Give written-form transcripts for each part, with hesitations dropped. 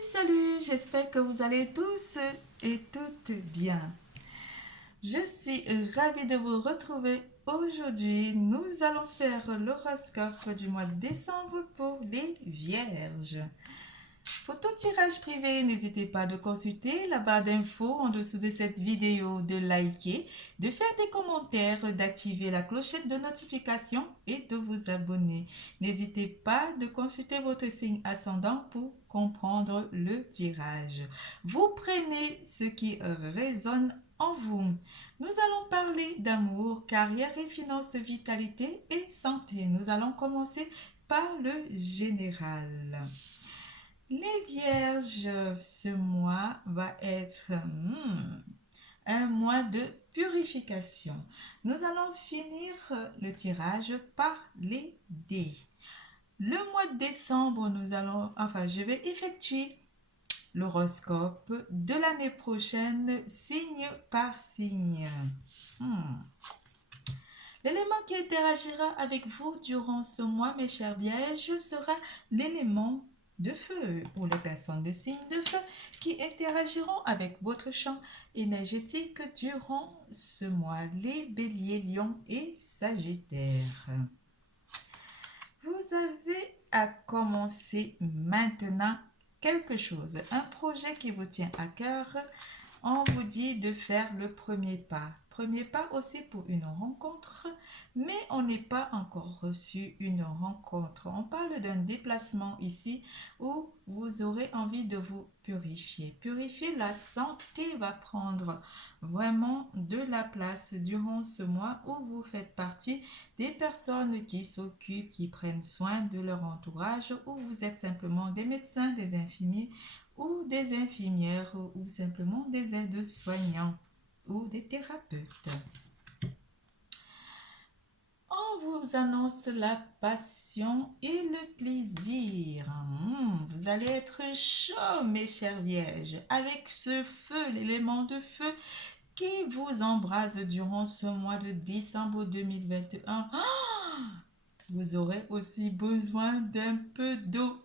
Salut, j'espère que vous allez tous et toutes bien. Je suis ravie de vous retrouver aujourd'hui. Nous allons faire l'horoscope du mois de décembre pour les Vierges. Pour tout tirage privé, n'hésitez pas de consulter la barre d'infos en dessous de cette vidéo, de liker, de faire des commentaires, d'activer la clochette de notification et de vous abonner. N'hésitez pas de consulter votre signe ascendant pour comprendre le tirage. Vous prenez ce qui résonne en vous. Nous allons parler d'amour, carrière et finances, vitalité et santé. Nous allons commencer par le général. Les Vierges, ce mois va être un mois de purification. Nous allons finir le tirage par les dés. Le mois de décembre, je vais effectuer l'horoscope de l'année prochaine, signe par signe. L'élément qui interagira avec vous durant ce mois, mes chers Vierges, sera l'élément de feu pour les personnes de signe de feu qui interagiront avec votre champ énergétique durant ce mois, les béliers, lions et sagittaires. Vous avez à commencer maintenant quelque chose, un projet qui vous tient à cœur. On vous dit de faire le premier pas. Premier pas aussi pour une rencontre, mais on n'est pas encore reçu une rencontre. On parle d'un déplacement ici où vous aurez envie de vous purifier. Purifier, la santé va prendre vraiment de la place durant ce mois où vous faites partie des personnes qui s'occupent, qui prennent soin de leur entourage, où vous êtes simplement des médecins, des infirmiers, ou des infirmières ou simplement des aides-soignants ou des thérapeutes. On vous annonce la passion et le plaisir. Vous allez être chaud, mes chers Vierges, avec ce feu, l'élément de feu qui vous embrase durant ce mois de décembre 2021. Vous aurez aussi besoin d'un peu d'eau.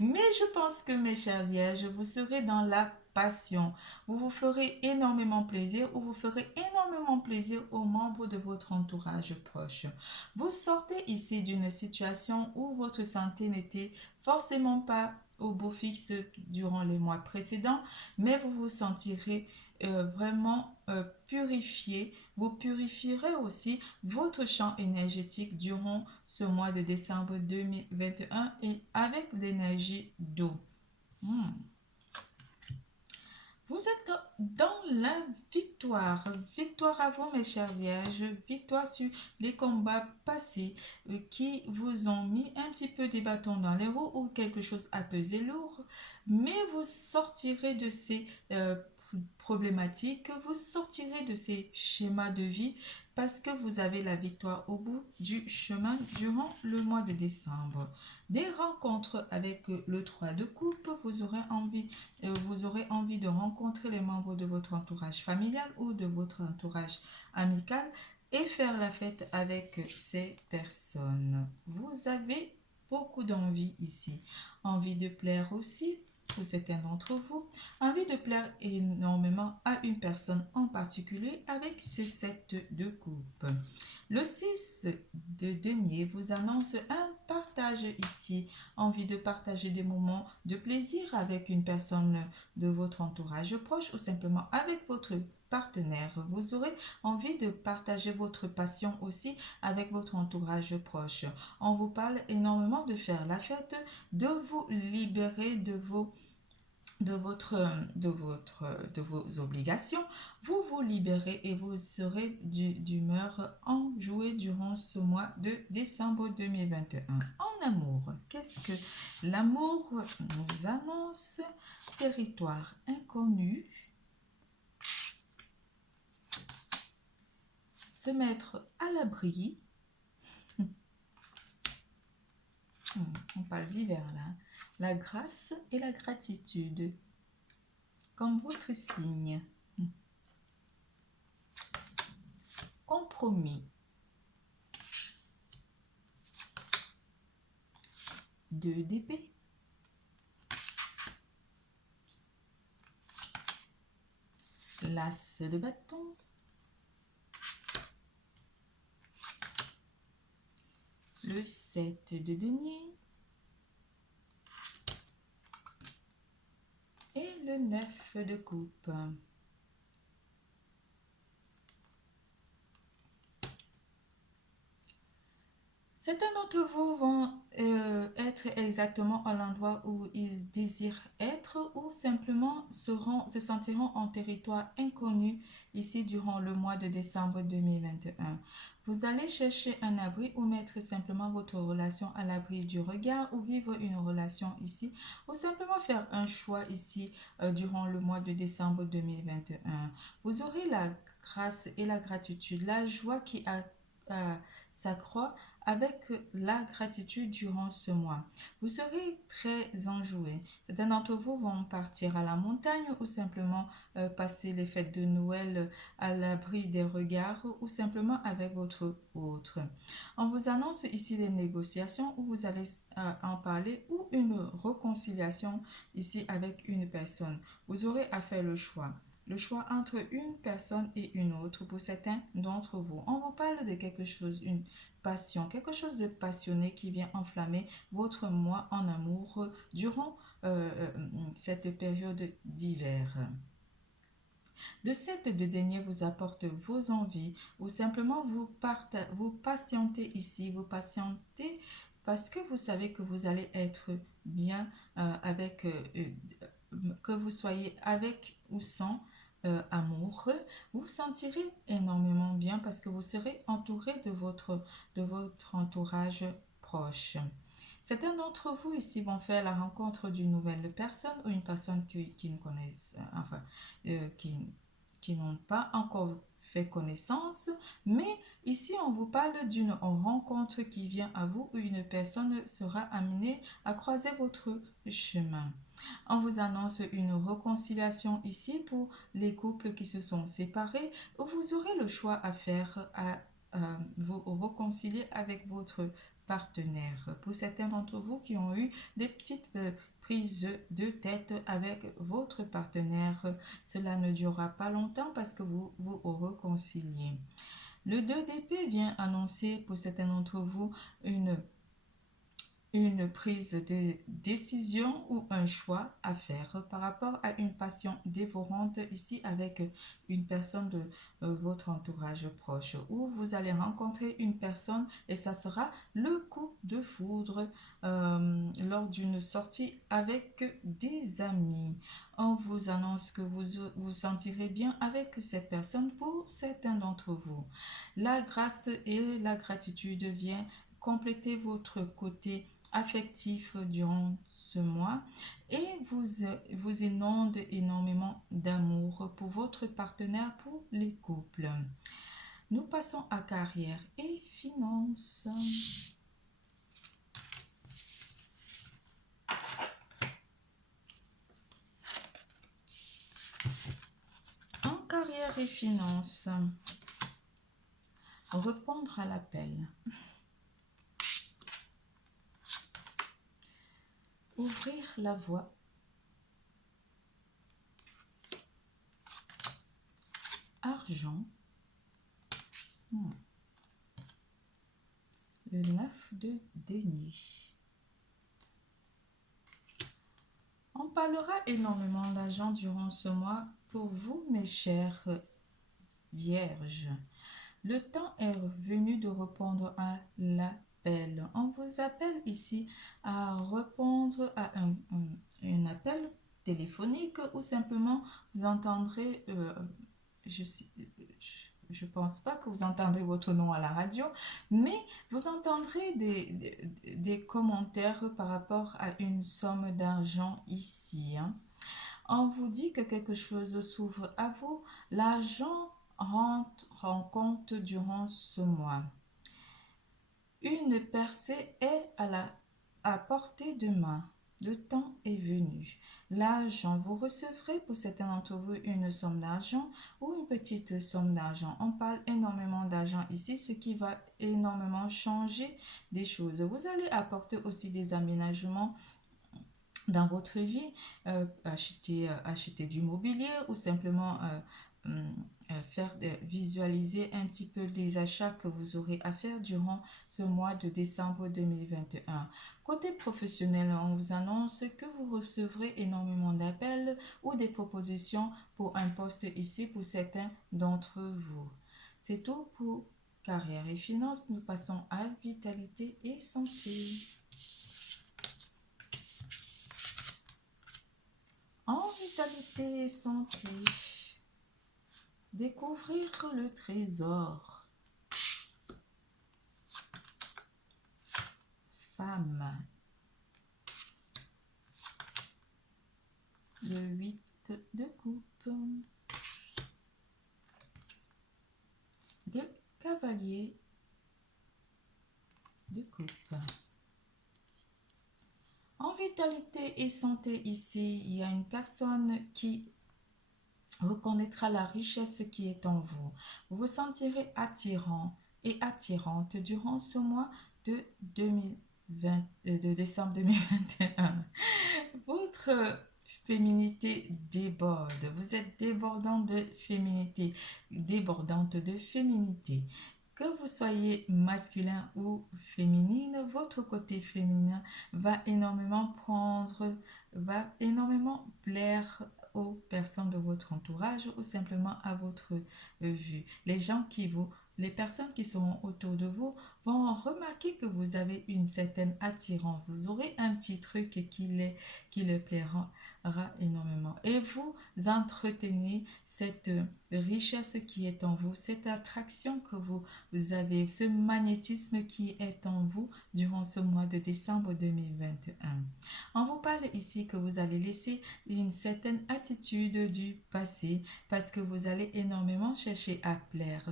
Mais je pense que mes chers Vierges, vous serez dans la passion. Vous vous ferez énormément plaisir ou vous ferez énormément plaisir aux membres de votre entourage proche. Vous sortez ici d'une situation où votre santé n'était forcément pas au beau fixe durant les mois précédents, mais vous vous sentirez vraiment purifié. Vous purifierez aussi votre champ énergétique durant ce mois de décembre 2021 et avec l'énergie d'eau. Vous êtes dans la victoire. Victoire à vous, mes chers Vierges. Victoire sur les combats passés qui vous ont mis un petit peu des bâtons dans les roues ou quelque chose à peser lourd. Mais vous sortirez de ces problématiques, vous sortirez de ces schémas de vie parce que vous avez la victoire au bout du chemin durant le mois de décembre. Des rencontres avec le 3 de coupe, vous aurez envie de rencontrer les membres de votre entourage familial ou de votre entourage amical et faire la fête avec ces personnes. Vous avez beaucoup d'envie ici. Envie de plaire aussi pour certains d'entre vous, envie de plaire énormément à une personne en particulier avec ce 7 de coupe. Le 6 de denier vous annonce un partage ici, envie de partager des moments de plaisir avec une personne de votre entourage proche ou simplement avec votre partenaire. Vous aurez envie de partager votre passion aussi avec votre entourage proche. On vous parle énormément de faire la fête, de vous libérer de vos obligations, vous vous libérez et vous serez d'humeur enjouée durant ce mois de décembre 2021. En amour, qu'est-ce que l'amour nous annonce? Territoire inconnu, se mettre à l'abri, on parle d'hiver là, la grâce et la gratitude, comme votre signe. Compromis. 2 d'épée. l'as de bâton, le 7 de denier et le 9 de coupe. Certains d'entre vous vont être exactement à l'endroit où ils désirent être ou simplement se sentiront en territoire inconnu ici durant le mois de décembre 2021. Vous allez chercher un abri ou mettre simplement votre relation à l'abri du regard ou vivre une relation ici ou simplement faire un choix ici durant le mois de décembre 2021. Vous aurez la grâce et la gratitude, la joie qui s'accroît avec la gratitude durant ce mois. Vous serez très enjoué. Certains d'entre vous vont partir à la montagne ou simplement passer les fêtes de Noël à l'abri des regards ou simplement avec votre autre. On vous annonce ici les négociations où vous allez en parler ou une réconciliation ici avec une personne. Vous aurez à faire le choix. Le choix entre une personne et une autre pour certains d'entre vous. On vous parle de quelque chose, une passion, quelque chose de passionné qui vient enflammer votre moi en amour durant cette période d'hiver. Le 7 de denier vous apporte vos envies ou simplement vous patientez ici, vous patientez parce que vous savez que vous allez être bien que vous soyez avec ou sans amoureux, vous vous sentirez énormément bien parce que vous serez entouré de votre entourage proche. Certains d'entre vous ici vont faire la rencontre d'une nouvelle personne ou une personne qui ne connaissent, qui n'ont pas encore fait connaissance, mais ici on vous parle d'une rencontre qui vient à vous où une personne sera amenée à croiser votre chemin. On vous annonce une réconciliation ici pour les couples qui se sont séparés où vous aurez le choix à faire à vous réconcilier avec votre partenaire. Pour certains d'entre vous qui ont eu des petites prises de tête avec votre partenaire, cela ne durera pas longtemps parce que vous vous réconciliez. Le 2 d'épée vient annoncer pour certains d'entre vous une prise de décision ou un choix à faire par rapport à une passion dévorante ici avec une personne de votre entourage proche où vous allez rencontrer une personne et ça sera le coup de foudre lors d'une sortie avec des amis. On vous annonce que vous vous sentirez bien avec cette personne pour certains d'entre vous. La grâce et la gratitude viennent compléter votre côté affectif durant ce mois et vous inonde énormément d'amour pour votre partenaire, pour les couples. Nous passons à carrière et finances. En carrière et finances, répondre à l'appel. Ouvrir la voie. Argent. Le 9 de denier. On parlera énormément d'argent durant ce mois pour vous, mes chers vierges. Le temps est venu de répondre à l'appel. On vous appelle ici à répondre à un appel téléphonique ou simplement vous entendrez, je pense pas que vous entendrez votre nom à la radio, mais vous entendrez des commentaires par rapport à une somme d'argent ici. On vous dit que quelque chose s'ouvre à vous. L'argent rentre en compte durant ce mois. Une percée est à portée de main. Le temps est venu. L'argent, vous recevrez pour certains d'entre vous une somme d'argent ou une petite somme d'argent. On parle énormément d'argent ici, ce qui va énormément changer des choses. Vous allez apporter aussi des aménagements dans votre vie, acheter du mobilier ou simplement visualiser un petit peu des achats que vous aurez à faire durant ce mois de décembre 2021. Côté professionnel, on vous annonce que vous recevrez énormément d'appels ou des propositions pour un poste ici pour certains d'entre vous. C'est tout pour carrière et finances. Nous passons à vitalité et santé. En vitalité et santé, découvrir le trésor. Femme. Le 8 de coupe. Le cavalier de coupe. En vitalité et santé ici, il y a une personne qui reconnaîtra la richesse qui est en vous. Vous vous sentirez attirant et attirante durant ce mois de décembre 2021. Votre féminité déborde. Vous êtes débordante de féminité. Débordante de féminité. Que vous soyez masculin ou féminine, votre côté féminin va énormément plaire aux personnes de votre entourage ou simplement à votre vue. Les personnes qui seront autour de vous vont remarquer que vous avez une certaine attirance. Vous aurez un petit truc qui les plaira énormément. Et vous entretenez cette richesse qui est en vous, cette attraction que vous avez, ce magnétisme qui est en vous durant ce mois de décembre 2021. On vous parle ici que vous allez laisser une certaine attitude du passé parce que vous allez énormément chercher à plaire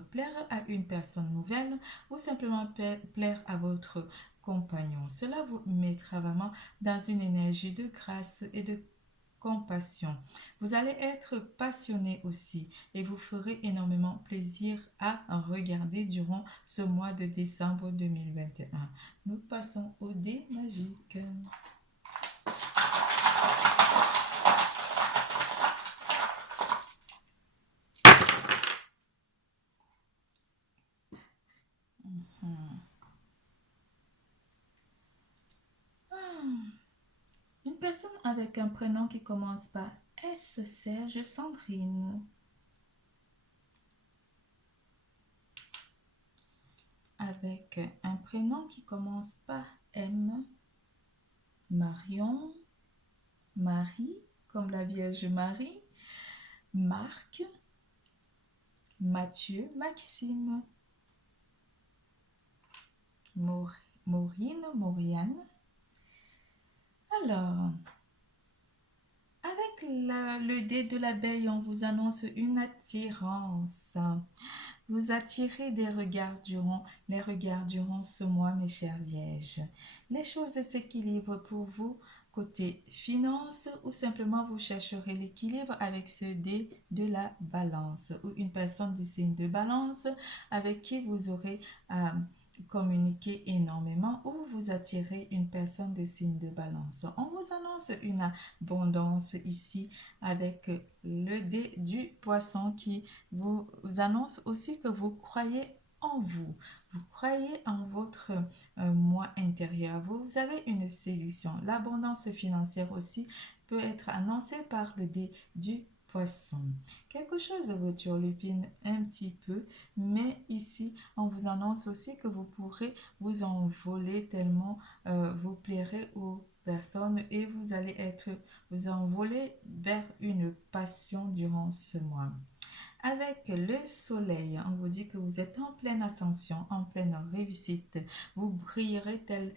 à une personne nouvelle ou simplement plaire à votre compagnon. Cela vous mettra vraiment dans une énergie de grâce et de compassion. Vous allez être passionné aussi et vous ferez énormément plaisir à regarder durant ce mois de décembre 2021. Nous passons au dé magique. Une personne avec un prénom qui commence par S, Serge, Sandrine. Avec un prénom qui commence par M, Marion, Marie, comme la Vierge Marie, Marc, Mathieu, Maxime, Maureen, Mauriane. Alors, avec le dé de l'abeille, on vous annonce une attirance. Vous attirez les regards durant ce mois, mes chères vierges. Les choses s'équilibrent pour vous côté finance ou simplement vous chercherez l'équilibre avec ce dé de la balance ou une personne du signe de balance avec qui vous aurez à communiquer énormément ou vous attirez une personne de signe de balance. On vous annonce une abondance ici avec le dé du poisson qui vous annonce aussi que vous croyez en vous. Vous croyez en votre moi intérieur. Vous avez une séduction. L'abondance financière aussi peut être annoncée par le dé du poisson. Quelque chose vous turlupine un petit peu, mais ici, on vous annonce aussi que vous pourrez vous envoler tellement vous plairez aux personnes et vous allez vous envoler vers une passion durant ce mois. Avec le soleil, on vous dit que vous êtes en pleine ascension, en pleine réussite. Vous brillerez tel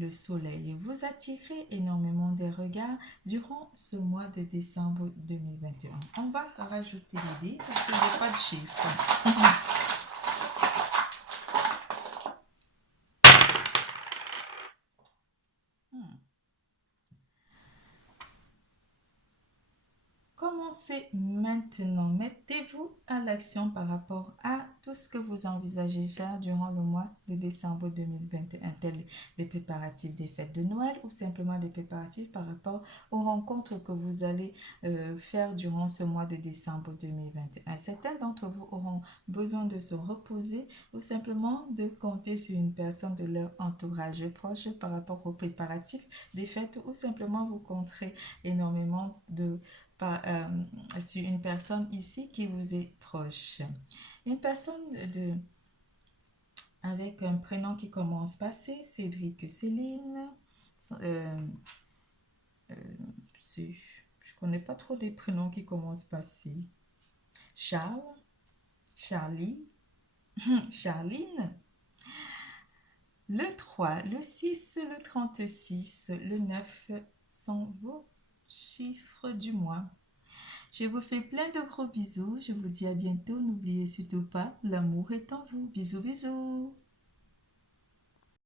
le soleil. Vous attirez énormément des regards durant ce mois de décembre 2021. On va rajouter les dés parce qu'il n'y a pas de chiffre. Comment commencez maintenant. Mettez-vous à l'action par rapport à tout ce que vous envisagez faire durant le mois de décembre 2021, tels les préparatifs des fêtes de Noël ou simplement des préparatifs par rapport aux rencontres que vous allez faire durant ce mois de décembre 2021. Certains d'entre vous auront besoin de se reposer ou simplement de compter sur une personne de leur entourage proche par rapport aux préparatifs des fêtes ou simplement vous compterez énormément sur une personne ici qui vous est proche. Une personne avec un prénom qui commence par C, Cédric, Céline. Euh, euh, je ne connais pas trop des prénoms qui commencent par C. Charles, Charlie, Charline. Le 3, le 6, le 36, le 9 sont vos chiffres du mois. Je vous fais plein de gros bisous. Je vous dis à bientôt. N'oubliez surtout pas, l'amour est en vous. Bisous, bisous.